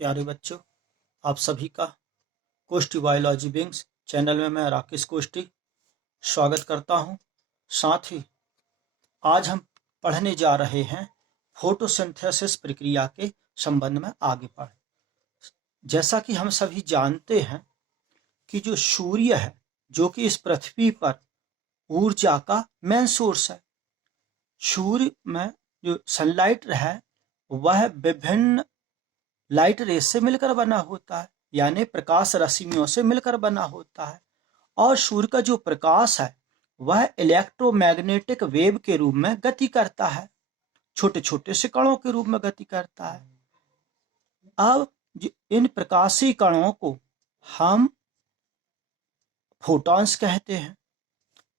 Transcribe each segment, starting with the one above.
प्यारे बच्चों, आप सभी का कोष्टी बायोलॉजी विंग्स चैनल में मैं राकेश कोष्टी स्वागत करता हूं। साथ ही आज हम पढ़ने जा रहे हैं फोटोसिंथेसिस प्रक्रिया के संबंध में आगे बढ़। जैसा कि हम सभी जानते हैं कि जो सूर्य है, जो कि इस पृथ्वी पर ऊर्जा का मेन सोर्स है। सूर्य में जो सनलाइट है वह विभिन्न लाइट रेस से मिलकर बना होता है, यानी प्रकाश रश्मियों से मिलकर बना होता है। और सूर्य का जो प्रकाश है वह इलेक्ट्रोमैग्नेटिक वेव के रूप में गति करता है, छोटे छोटे से कणों के रूप में गति करता है। अब इन प्रकाशीय कणों को हम फोटॉन्स कहते हैं।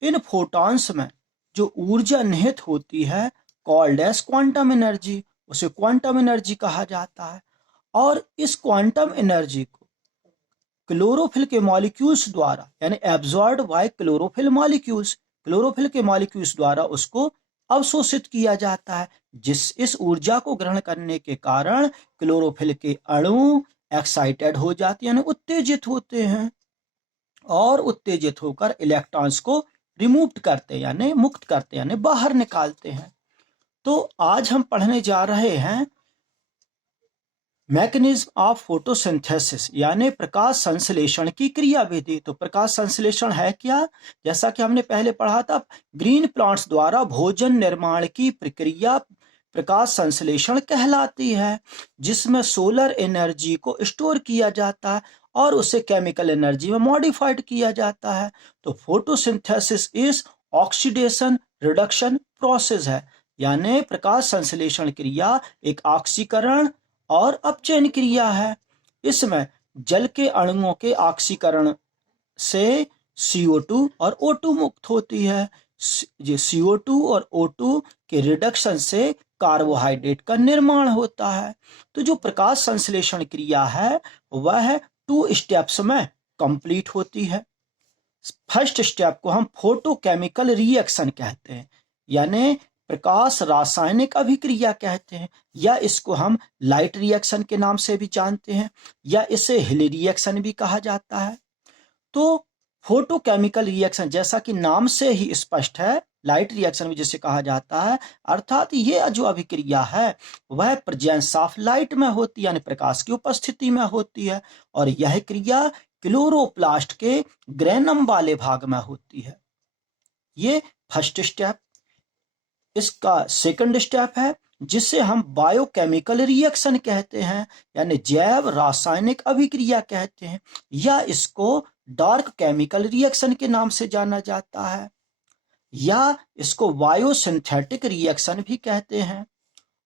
इन फोटॉन्स में जो ऊर्जा निहित होती है कॉल्ड एज क्वांटम एनर्जी, उसे क्वांटम एनर्जी कहा जाता है। और इस क्वांटम एनर्जी को क्लोरोफिल के मॉलिक्यूल्स द्वारा, यानी absorbed bye chlorophyll molecules, chlorophyll के मॉलिक्यूल्स द्वारा उसको अवशोषित किया जाता है। इस ऊर्जा को ग्रहण करने के कारण क्लोरोफिल के अणु एक्साइटेड हो जाते हैं, यानी उत्तेजित होते हैं, और उत्तेजित होकर इलेक्ट्रॉन्स को रिमूव करते हैं, यानी मुक्त करते हैं, यानी बाहर निकालते हैं। तो आज हम पढ़ने जा रहे हैं मैकेनिज्म ऑफ फोटोसिंथेसिस, यानी प्रकाश संश्लेषण की क्रियाविधि। तो प्रकाश संश्लेषण है क्या? जैसा कि हमने पहले पढ़ा था, ग्रीन प्लांट्स द्वारा भोजन निर्माण की प्रक्रिया प्रकाश संश्लेषण कहलाती है, जिसमें सोलर एनर्जी को स्टोर किया जाता है और उसे केमिकल एनर्जी में मॉडिफाइड किया जाता है। तो photosynthesis is oxidation reduction process है, यानी प्रकाश संश्लेषण क्रिया एक ऑक्सीकरण और अपचयन क्रिया है। इसमें जल के अणुओं के ऑक्सीकरण से CO2 और O2 मुक्त होती है। ये CO2 और O2 के रिडक्शन से कार्बोहाइड्रेट का निर्माण होता है। तो जो प्रकाश संश्लेषण क्रिया है वह 2 स्टेप्स में कंप्लीट होती है। फर्स्ट स्टेप को हम फोटोकेमिकल रिएक्शन कहते हैं, यानी प्रकाश रासायनिक अभिक्रिया कहते हैं, या इसको हम लाइट रिएक्शन के नाम से भी जानते हैं, या इसे हिल रिएक्शन भी कहा जाता है। तो फोटोकेमिकल रिएक्शन जैसा कि नाम से ही स्पष्ट है, लाइट रिएक्शन भी जिसे कहा जाता है, अर्थात ये जो अभिक्रिया है वह प्रेजेंस ऑफ लाइट में होती है, यानी प्रकाश की उपस्थिति में होती है। और यह क्रिया क्लोरोप्लास्ट के ग्रेनम वाले भाग में होती है। ये फर्स्ट स्टेप। इसका सेकंड स्टेप है जिसे हम बायोकेमिकल रिएक्शन कहते हैं, यानी जैव रासायनिक अभिक्रिया कहते हैं, या इसको डार्क केमिकल रिएक्शन के नाम से जाना जाता है, या इसको बायोसिंथेटिक रिएक्शन भी कहते हैं।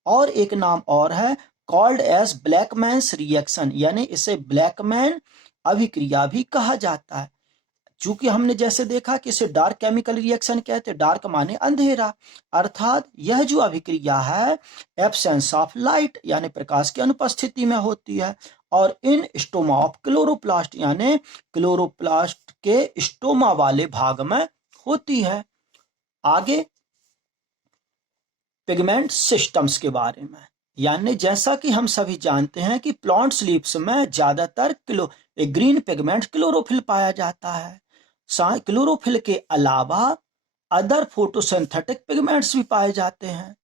और एक नाम और है कॉल्ड एज ब्लैकमैन्स रिएक्शन, यानी इसे ब्लैकमैन अभिक्रिया भी कहा जाता है। चूंकि हमने जैसे देखा कि इसे डार्क केमिकल रिएक्शन कहते हैं, डार्क माने अंधेरा, अर्थात यह जो अभिक्रिया है एब्सेंस ऑफ लाइट, यानी प्रकाश की अनुपस्थिति में होती है, और इन स्टोमा ऑफ क्लोरोप्लास्ट, यानी क्लोरोप्लास्ट के स्टोमा वाले भाग में होती है। आगे पिगमेंट सिस्टम्स के बारे में, यानी जैसा कि हम सभी जानते हैं कि प्लांट्स लीव्स में ज्यादातर ग्रीन पिगमेंट क्लोरोफिल पाया जाता है। क्लोरोफिल के अलावा अदर फोटोसिंथेटिक पिगमेंट्स भी पाए जाते हैं।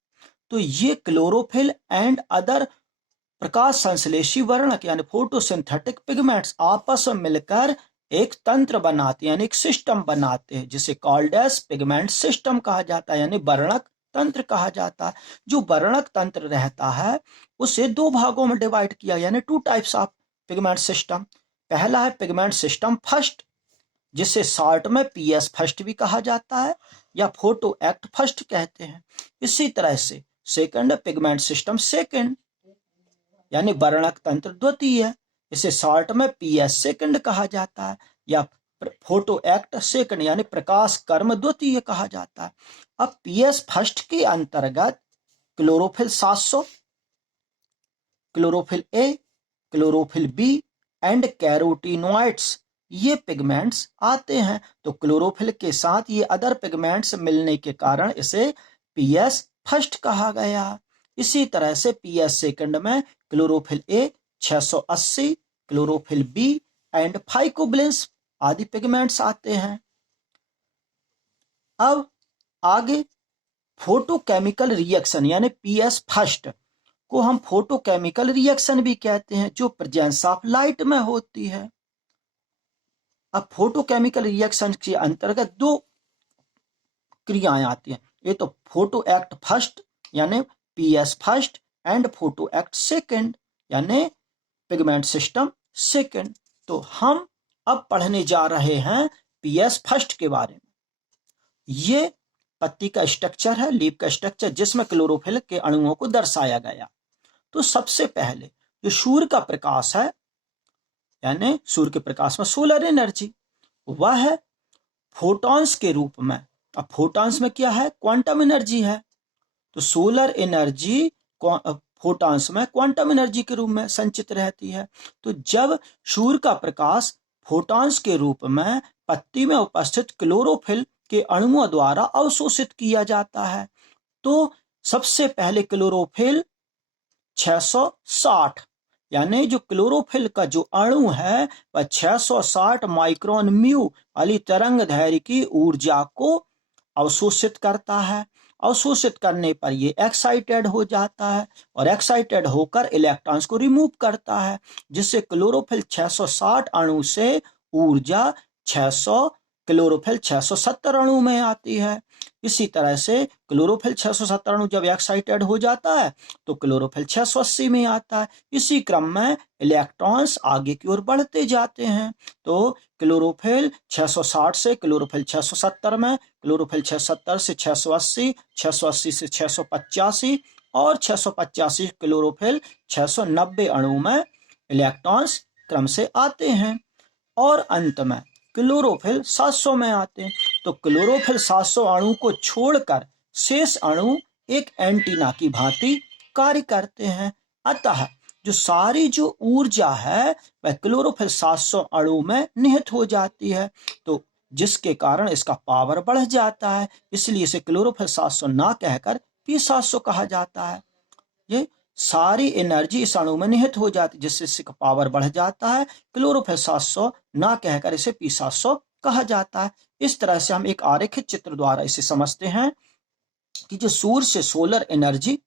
तो ये क्लोरोफिल एंड अदर प्रकाश संश्लेषी वर्णक, यानी फोटोसिंथेटिक पिगमेंट्स आपस में मिलकर एक तंत्र बनाते हैं, यानी एक सिस्टम बनाते हैं, जिसे कॉल्ड एज पिगमेंट सिस्टम कहा जाता है, यानी वर्णक तंत्र कहा जाता है। जो वर्णक तंत्र रहता है उसे 2 भागों में डिवाइड किया, यानी 2 टाइप्स ऑफ पिगमेंट सिस्टम। पहला है पिगमेंट सिस्टम फर्स्ट, जिसे शॉर्ट में PS फर्स्ट भी कहा जाता है, या फोटो एक्ट फर्स्ट कहते हैं। इसी तरह से सेकंड पिगमेंट सिस्टम सेकंड, यानी वर्णक तंत्र द्वितीय, इसे शॉर्ट में PS सेकंड कहा जाता है, या फोटो एक्ट सेकंड, यानी प्रकाश कर्म द्वितीय कहा जाता है। अब PS फर्स्ट के अंतर्गत chlorophyll 700, chlorophyll A, chlorophyll B and carotenoids, ये पिगमेंट्स आते हैं। तो क्लोरोफिल के साथ ये अदर पिगमेंट्स मिलने के कारण इसे PS फर्स्ट कहा गया। इसी तरह से PS सेकंड में chlorophyll A, 680, chlorophyll B and phycobilins आदि पिगमेंट्स आते हैं। अब आगे फोटोकेमिकल रिएक्शन यानी पीएस फर्स्ट को हम फोटोकेमिकल रिएक्शन भी कहते हैं, जो प्रेजेंस ऑफ लाइट में होती है। अब फोटोकेमिकल रिएक्शन के अंतर्गत दो क्रियाएं आती हैं, ये तो फोटो एक्ट फर्स्ट यानी PS first and photo act second यानी पिगमेंट सिस्टम सेकेंड। तो हम अब पढ़ने जा रहे हैं पीएस फर्स्ट के बारे में। ये पत्ती का स्ट्रक्चर है, लीफ का स्ट्रक्चर, जिसमें क्लोरोफिल के अणुओं को दर्शाया गया। तो सबसे पहले जो सूर्य का प्रकाश है यानी सूर्य के प्रकाश में सोलर एनर्जी, वह है फोटॉन्स के रूप में। अब फोटॉन्स में क्या है? क्वांटम एनर्जी है। तो सोलर एनर्जी फोटॉन्स में क्वांटम एनर्जी के रूप में संचित रहती है। तो जब सूर्य का प्रकाश फोटॉन्स के रूप में पत्ती में उपस्थित क्लोरोफिल के अणुओं द्वारा अवशोषित किया जाता है, तो सबसे पहले क्लोरोफिल 660 यानी जो क्लोरोफिल का जो अणु है वह 660 माइक्रोन म्यू वाली तरंग दैर्घ्य की ऊर्जा को अवशोषित करता है। अवशोषित करने पर ये एक्साइटेड हो जाता है और एक्साइटेड होकर इलेक्ट्रॉन्स को रिमूव करता है, जिससे क्लोरोफिल 660 अणु से ऊर्जा 600 क्लोरोफिल 670 अणु में आती है। इसी तरह से क्लोरोफिल 670 अणु जब एक्साइटेड हो जाता है तो क्लोरोफिल 680 में आता है। इसी क्रम में इलेक्ट्रॉन्स आगे की ओर बढ़ते जाते हैं। तो क्लोरोफिल 660 से क्लोरोफिल 670 में, क्लोरोफिल 670 से 680, 680 से 685 और 685 क्लोरोफिल 690 अणु में इलेक्ट्रॉन्स क्रम से आते हैं और अंत में क्लोरोफिल 700 में आते हैं। तो क्लोरोफिल 700 अणु को छोड़कर शेष अणु एक एंटीना की भांति कार्य करते हैं। अतः जो सारी जो ऊर्जा है वह क्लोरोफिल 700 अणु में निहित हो जाती है, तो जिसके कारण इसका पावर बढ़ जाता है। इसलिए इसे क्लोरोफिल 700 ना कहकर P700 कहा जाता है। ये सारी एनर्जी इस अणु में निहित हो जाती है, जिससे इसका पावर बढ़ जाता है। क्लोरोफिल 700 ना कहकर इसे P700 कहा जाता है। इस तरह से हम एक आरेखित चित्र द्वारा इसे समझते हैं कि जो सूर्य से सोलर एनर्जी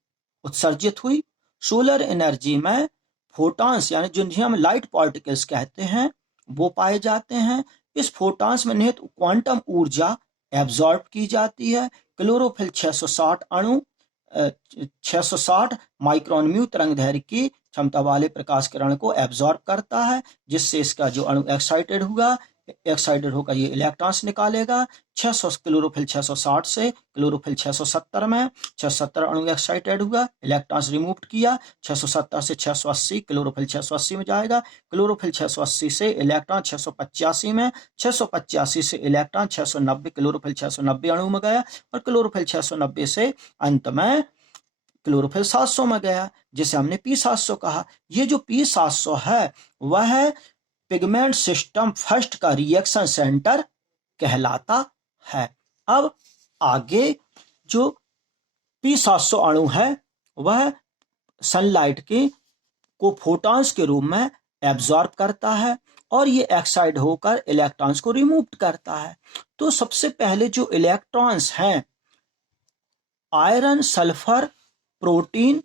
उत्सर्जित हुई, सोलर एनर्जी में फोटॉन्स यानी जिन्हें हम लाइट पार्टिकल्स कहते हैं वो पाए जाते हैं। इस फोटॉन्स में निहित क्वांटम ऊर्जा एब्जॉर्ब की जाती है। क्लोरोफिल 660 अणु 660 माइक्रोन म्यू तरंग दैर्घ्य की क्षमता वाले प्रकाश किरण को एब्जॉर्ब करता है, जिससे इसका जो अणु एक्साइटेड होकर ये इलेक्ट्रॉन्स निकालेगा। 600 क्लोरोफिल 660 से क्लोरोफिल 670 में 670 अणु एक्साइटेड हुआ, इलेक्ट्रॉन्स रिमूव किया। 670 से 680 क्लोरोफिल 680 में जाएगा। क्लोरोफिल 680 से इलेक्ट्रॉन 685 में, 685 से इलेक्ट्रॉन 690 क्लोरोफिल 690 अणु में गया और क्लोरोफिल 690 से अंत में क्लोरोफिल 700 में गया, जिसे हमने P700 कहा। ये जो P700 है वह पिगमेंट सिस्टम फर्स्ट का रिएक्शन सेंटर कहलाता है। अब आगे जो P700 अणु है वह सनलाइट के को फोटॉन्स के रूप में एब्जॉर्ब करता है और ये एक्साइड होकर इलेक्ट्रॉन्स को रिमूव करता है। तो सबसे पहले जो इलेक्ट्रॉन्स हैं आयरन सल्फर प्रोटीन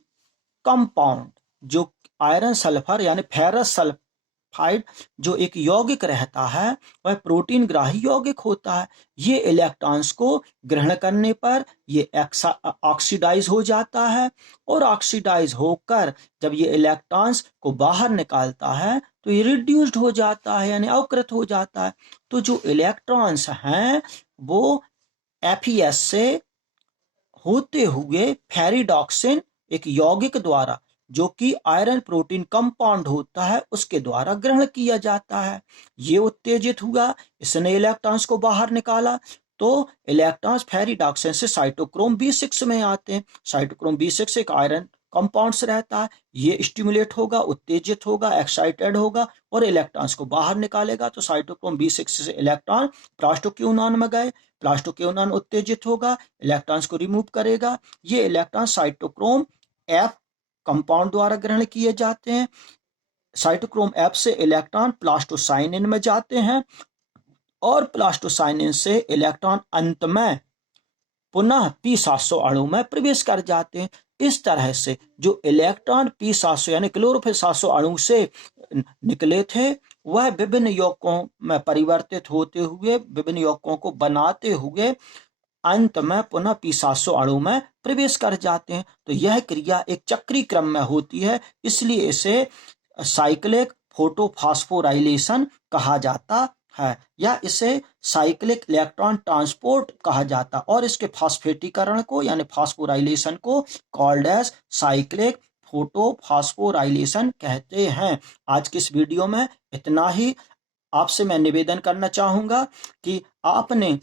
कंपाउंड, जो आयरन सल्फर यानी फेरस सल्फाइड जो एक यौगिक रहता है वह प्रोटीन ग्राही यौगिक होता है। ये इलेक्ट्रॉन्स को ग्रहण करने पर ये ऑक्सीडाइज हो जाता है और ऑक्सीडाइज होकर जब ये इलेक्ट्रॉन्स को बाहर निकालता है तो ये रिड्यूस्ड हो जाता है यानी अवकृत हो जाता है। तो जो इलेक्ट्रॉन्स हैं वो FeS से होते हुए फेरिडॉक्सिन एक यौगिक द्वारा जो कि आयरन प्रोटीन कंपाउंड होता है उसके द्वारा ग्रहण किया जाता है। ये उत्तेजित हुआ, इसने इलेक्ट्रॉन्स को बाहर निकाला, तो इलेक्ट्रॉन्स फेरिडॉक्सिन से साइटोक्रोम B6 में आते हैं। साइटोक्रोम B6 एक आयरन कंपाउंड्स रहता है, ये स्टिमुलेट होगा, उत्तेजित होगा, एक्साइटेड होगा और इलेक्ट्रॉन्स को बाहर निकालेगा। तो साइटोक्रोम B6 से इलेक्ट्रॉन प्लास्टोक्यूनॉन में गए, प्लास्टोक्यूनॉन उत्तेजित होगा, इलेक्ट्रॉन्स को रिमूव करेगा। ये इलेक्ट्रॉन साइटोक्रोम F कंपाउंड द्वारा ग्रहण किए जाते हैं। साइटोक्रोम F से इलेक्ट्रॉन प्लास्टोसाइनिन में जाते हैं और प्लास्टोसाइनिन से इलेक्ट्रॉन अंत में पुनः P700 अणु में प्रवेश कर जाते हैं। इस तरह से जो इलेक्ट्रॉन P700 यानी क्लोरोफिल 700 अणु से निकले थे वह विभिन्न यौगिकों में परिवर्तित होते हुए विभिन्न यौगिकों को बनाते हुए अंत में पुनः P700 अणु में प्रवेश कर जाते हैं। तो यह क्रिया एक चक्रीय क्रम में होती है, इसलिए इसे साइक्लिक फोटोफॉस्फोराइलेशन कहा जाता है या इसे साइक्लिक इलेक्ट्रॉन ट्रांसपोर्ट कहा जाता और इसके फॉस्फेटीकरण को यानी फॉस्फोराइलेशन को कॉल्ड एज साइक्लिक फोटोफॉस्फोराइलेशन कहते हैं। आज की इस वीडियो में इतना ही। आपसे मैं निवेदन करना चाहूंगा कि आपने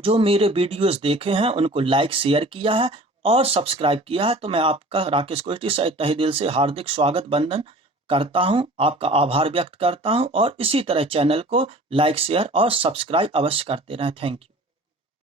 जो मेरे वीडियोस देखे हैं उनको लाइक शेयर किया है और सब्सक्राइब किया है तो मैं आपका राकेश कोष्टी से तहे दिल से हार्दिक स्वागत बंदन करता हूं, आपका आभार व्यक्त करता हूं और इसी तरह चैनल को लाइक शेयर और सब्सक्राइब अवश्य करते रहें। Thank you.